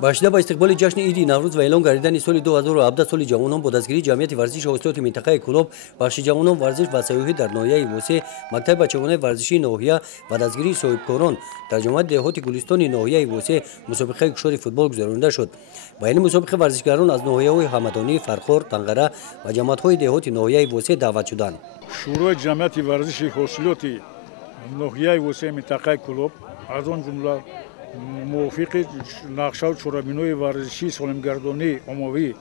باشده با استقبال جشن عید نوروز و اعلام گردیدن سال 2017 سال جوانان با دستگیری جمعیت ورزشی حاصلات منطقه کلوب بخش جوانان ورزش و سیاحی در ناحیه وسه مکتب بچگانه ورزشی ناحیه و دستگیری صاحبکاران در جامعه دهاتی گلستان ناحیه وسه مسابقه کشور فوتبال گذرانده شد. با این مسابقه ورزشکاران از ناحیه‌های همدانی، فرخار، تنگره و جماعت‌های دهاتی ناحیه وسه دعوت شدند. شروع جمعیت ورزشی حاصلات ناحیه وسه منطقه کلوب از آن جمله موافق نقشه و چرابین‌های ورزشی سالمگردانی عمومی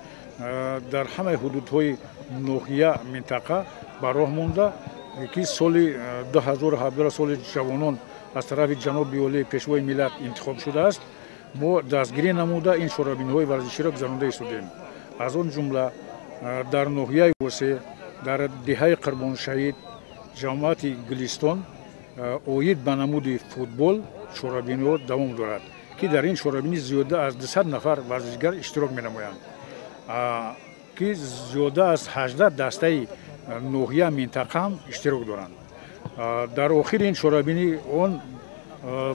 در همه حدودهای ناحیه منطقه به راه مانده که سال 2017 سال جوانان از طرف جناب بیولی پیشوای ملت انتخاب شده است. ما دستگیری نموده این چرابین‌های ورزشی را گذرانده شدیم. از آن جمله در ناحیه وسه در دهه قربان شهید جماعت گلستان اوید به نمود فوتبال چرابینی دوام دارد که در این چرابینی زیاده از 200 نفر ورزشگر اشتراک می نمایند که زیاده از 18 دسته ناحیه منطقه هم اشتراک دارند. در آخر این چرابینی آن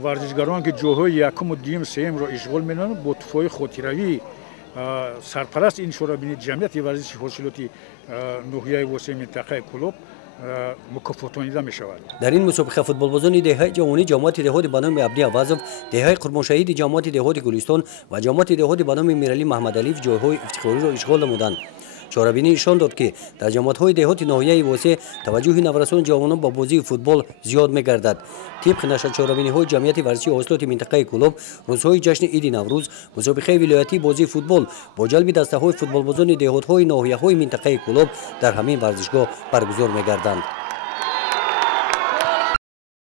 ورزشگران که جاهای یکم و دوم سوم را اشغال می نمایند با توفای خاطروی سرپرست این چرابینی جمعیت ورزشی حاصلات ناحیه وسه منطقه کلوب مکافاتانیده می شود. در این مسابقه فوتبال بازان دهه جوانی جماعت دهات به نام عبدی عوضов دهه قربان شهید جماعت دهات گلستان و جماعت دهات به نام میرعلی محمد علی جایهای افتخاری را اشغال نمودند. چهاربینی نشان داد که در جماعت‌های دهات ناحیه وسه توجه نوسان جوانان با بازی فوتبال زیاد می‌گردد. طبق نشر چهاربینی‌های جمعیت ورزشی حاصلات منطقه کلوب روزهای جشن عید نوروز مسابقه ولایتی بازی فوتبال با جلب دسته‌های فوتبال بازان دهات‌های ناحیه‌های منطقه کلوب در همین ورزشگاه برگزار می‌گردند.